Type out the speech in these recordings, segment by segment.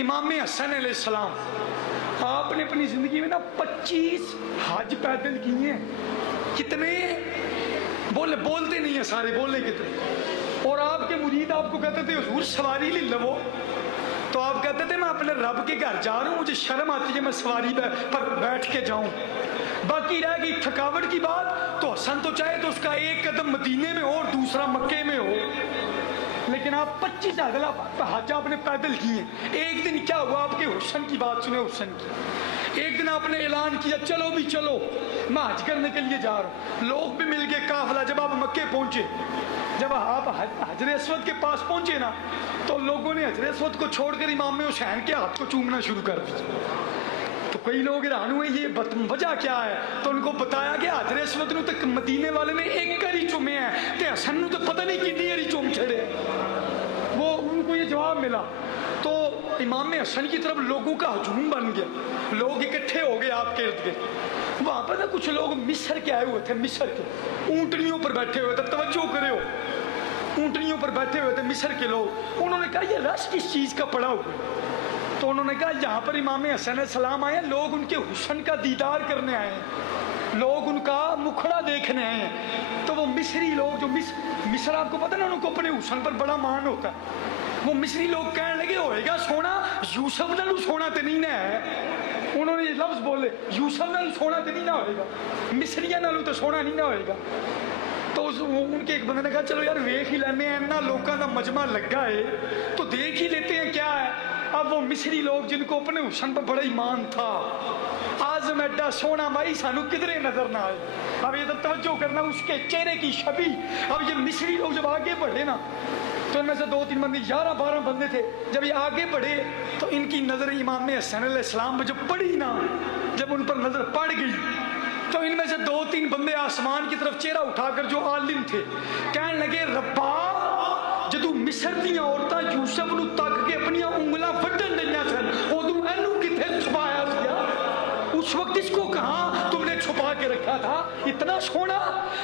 امام حسن علیہ السلام آپ نے اپنی زندگی میں نا 25 حج پیدل کیے ہیں. کتنے بولتے نہیں ہیں سارے، بولنے کتنے. اور آپ کے مرید آپ کو کہتے تھے حضور سواری لے لو، تو آپ کہتے تھے میں اپنے رب کے گھر جا رہا ہوں، مجھے شرم آتی ہے میں سواری پر بیٹھ کے جاؤں. باقی رہ گئی تھکاوٹ کی بات، تو حسن تو چاہے تو اس کا ایک قدم مدینے میں ہو اور دوسرا مکے میں ہو، لیکن آپ 25 حج آپ نے پیدل کیے. ایک دن کیا ہوا، آپ کے حسن کی بات سنیں. حسن کی ایک دن آپ نے اعلان کیا چلو بھی چلو میں حج کرنے کے لیے جا رہا ہوں. لوگ بھی مل گئے قافلہ. جب آپ مکے پہنچے، جب آپ حجر اسود کے پاس پہنچے نا، تو لوگوں نے حجر اسود کو چھوڑ کر امام حسین کے ہاتھ کو چومنا شروع کر دیا. تو کئی لوگ حیران ہوئے یہ وجہ کیا ہے، تو ان کو بتایا گیا حجر اسود نو تک مدینے والے نے ایک کر ہی چومے ہیں تے حسن نو تو پتہ نہیں کتنی ہری چوم چھڑے. وہ ان کو یہ جواب ملا. تو امام حسن کی طرف لوگوں کا ہجوم بن گیا، لوگ اکٹھے ہو گئے آپ کے ارد گرد. وہاں پر نا کچھ لوگ مصر کے آئے ہوئے تھے، مصر کے اونٹنیوں پر بیٹھے ہوئے تھے. توجہ کرے ہو، اونٹنیوں پر بیٹھے ہوئے تھے مصر کے لوگ. انہوں نے کہا یہ رش کس چیز کا پڑا ہوا ہے؟ تو انہوں نے کہا یہاں پر امام حسن علیہ السلام آئے ہیں، لوگ ان کے حسن کا دیدار کرنے آئے ہیں، لوگ ان کا مکھڑا دیکھنے آئے ہیں. تو وہ مصری لوگ جو مصر آپ کو پتہ نا ان کو اپنے حسن پر بڑا مان ہوتا ہے، وہ مصری لوگ کہنے لگے ہوئے گا سونا یوسف نالو سونا تو نہیں نہ ہے. انہوں نے یہ لفظ بولے یوسف نالو سونا تو نہیں نہ ہوئے گا، مصریاں نالو تو سونا نہیں نہ ہوئے گا. تو ان کے ایک بندے نے کہا چلو یار ویکھ ہی لینے ہیں، نا لوگوں کا مجمع لگا ہے تو دیکھ ہی لیتے ہیں کیا ہے. اب وہ مصری لوگ جن کو اپنے حسن پر بڑا ایمان تھا، آزم ایڈا سونا مائی سانو کدھرے نظر نہ آئے. اب یہ تو توجہ کرنا اس کے چہرے کی شبی. اب یہ مصری لوگ جب آگے بڑھے نا، تو ان میں سے 2-3 بندے 11-12 بندے تھے، جب یہ آگے بڑھے تو ان کی نظر امام حسین علیہ السلام پہ جب پڑی نا، جب ان پر نظر پڑ گئی تو ان میں سے 2-3 بندے آسمان کی طرف چہرہ اٹھا کر جو عالم تھے کہنے لگے ربا جدو مصر دیا عورتاں یوسف نو تک کے اپنی انگلاں وڈن دیا سن، ادو اینو کتنے چھپایا سیا؟ اس وقت اس کو کہاں تم نے چھپا کے رکھا تھا؟ اتنا سونا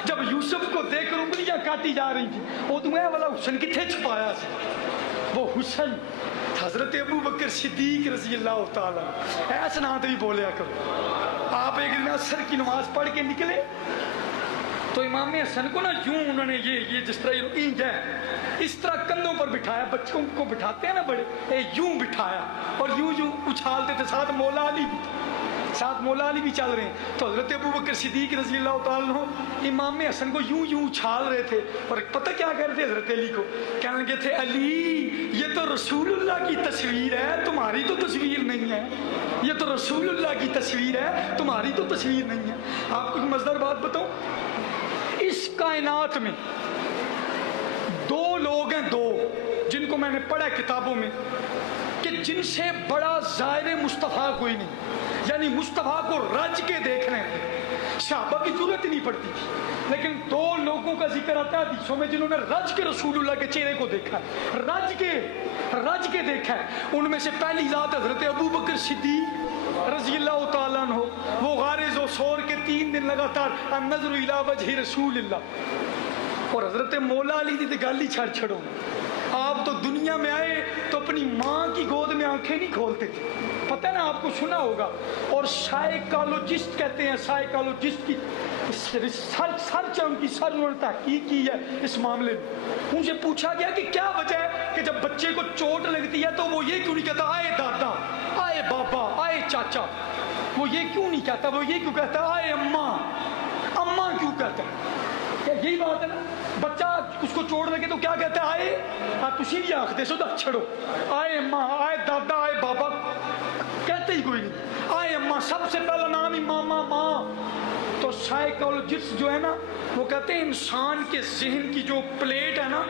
جب یوسف کو دیکھ کر انگلیاں کاٹی جا رہی تھی، ادو اے والا حسن کتنے چھپایا سی؟ وہ حسن حضرت ابو بکر صدیق رضی اللہ تعالیٰ ایسا نہ تو ہی بولیا کرو. آپ ایک دن عصر کی نماز پڑھ کے نکلے تو امام حسن کو نا یوں انہوں نے یہ جس طرح اینج ہے اس طرح کندھوں پر بٹھایا، بچوں کو بٹھاتے ہیں نا بڑے، یوں بٹھایا اور یوں اچھالتے تھے. ساتھ مولا علی بھی چل رہے ہیں. تو حضرت ابو بکر صدیق رضی اللہ تعالیٰ عنہ امام حسن کو یوں اچھال رہے تھے. اور پتہ کیا کہہ رہے تھے حضرت علی کو؟ کہنے لگے تھے علی یہ تو رسول اللہ کی تصویر ہے، تمہاری تو تصویر نہیں ہے. یہ تو رسول اللہ کی تصویر ہے، تمہاری تو تصویر نہیں ہے. آپ کو مزیدار بات بتاؤں، اس کائنات میں 2 لوگ ہیں، 2 جن کو میں نے پڑھا کتابوں میں کہ جن سے بڑا ظاہر مصطفیٰ کوئی نہیں، یعنی مصطفیٰ کو رج کے دیکھ رہے تھے، صحابہ کی ضرورت ہی نہیں پڑتی تھی. لیکن 2 لوگوں کا ذکر آتا ہے حدیثوں میں جنہوں نے رج کے رسول اللہ کے چہرے کو دیکھا ہے، رج کے دیکھا ہے. ان میں سے پہلی ذات حضرت ابو بکر صدیق رضی اللہ تعالیٰ عنہ، وہ غار ذوالثور کے 3 دن لگاتار النظر الی وجہ رسول اللہ. اور حضرت مولا علی دی گل ہی چھڑو، آپ تو دنیا میں آئے تو اپنی ماں کی گود میں آنکھیں نہیں کھولتے تھے، پتہ نا آپ کو سنا ہوگا. اور سائیکالوجسٹ کہتے ہیں، سائیکالوجسٹ کی سرچ ہے ان کی، سر انہوں نے تحقیق کی ہے اس معاملے میں. ان سے پوچھا گیا کہ کیا وجہ ہے کہ جب بچے کو چوٹ لگتی ہے تو وہ یہ کیوں نہیں کہتا آئے دادا، آئے بابا، آئے چاچا؟ وہ یہ کیوں نہیں کہتا؟ وہ یہ کیوں کہتا آئے اماں، اماں کیوں کہتا ہے؟ کیا یہی بات ہے نا؟ بچہ اس کو چوٹ لگے تو کیا کہتا ہے آئے، تسی بھی آخ دے سو تو چھڑو، آئے اماں، آئے دادا، آئے بابا کہتے ہی کوئی نہیں. آئے اماں سب سے پہلا نام ہی ماما، ماں. تو سائیکالوجسٹ جو ہے نا وہ کہتے ہیں انسان کے ذہن کی جو پلیٹ ہے نا،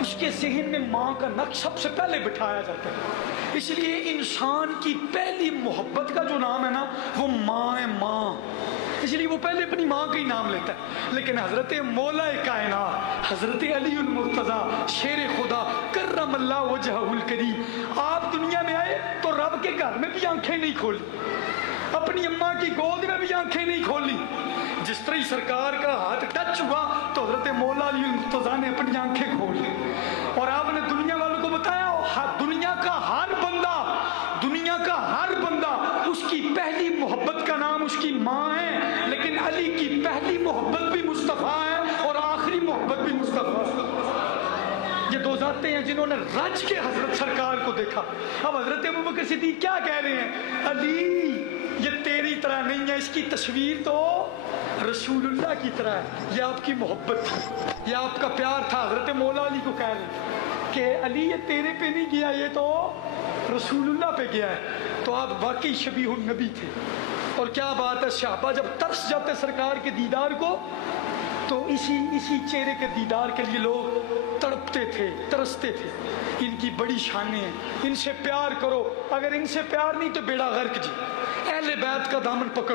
اس کے ذہن میں ماں کا نقش سب سے پہلے بٹھایا جاتا ہے. اس لیے انسان کی پہلی محبت کا جو نام ہے نا وہ ماں ہے، ماں. اس لیے وہ پہلے اپنی ماں کا ہی نام لیتا ہے. لیکن حضرت مولا کائنات حضرت علی المرتضیٰ شیر خدا کرم اللہ وجہہ الکریم، آپ دنیا میں آئے تو رب کے گھر میں بھی آنکھیں نہیں کھولی، اپنی اماں کی گود میں بھی آنکھیں نہیں کھولی. جس طرح سرکار کا ہاتھ ٹچ ہوا تو حضرت مولا علی المرتضیٰ نے اپنی آنکھیں کھول لی. اور آپ نے دنیا والوں کو بتایا دنیا کا ہر بندہ محبت کا نام اس کی ماں ہے، لیکن علی کی پہلی محبت بھی مصطفیٰ ہے اور آخری محبت بھی مصطفیٰ ہے۔ یہ دو ذاتیں ہیں جنہوں نے رج کے حضرت سرکار کو دیکھا۔ اب حضرت ابوبکر صدیق کیا کہہ رہے ہیں؟ علی یہ تیری طرح نہیں ہے، اس کی تصویر تو رسول اللہ کی طرح ہے، یہ آپ کی محبت تھی، یہ آپ کا پیار تھا۔ حضرت مولا علی کو کہہ رہے ہیں کہ علی یہ تیرے پہ نہیں گیا، یہ تو رسول اللہ پہ گیا ہے۔ تو آپ واقعی شبیہ النبی تھے۔ اور کیا بات ہے، صحابہ جب ترس جاتے سرکار کے دیدار کو تو اسی چہرے کے دیدار کے لیے لوگ تڑپتے تھے، ترستے تھے۔ ان کی بڑی شانیں ہیں، ان سے پیار کرو، اگر ان سے پیار نہیں تو بیڑا غرق جی۔ اہل بیت کا دامن پکڑ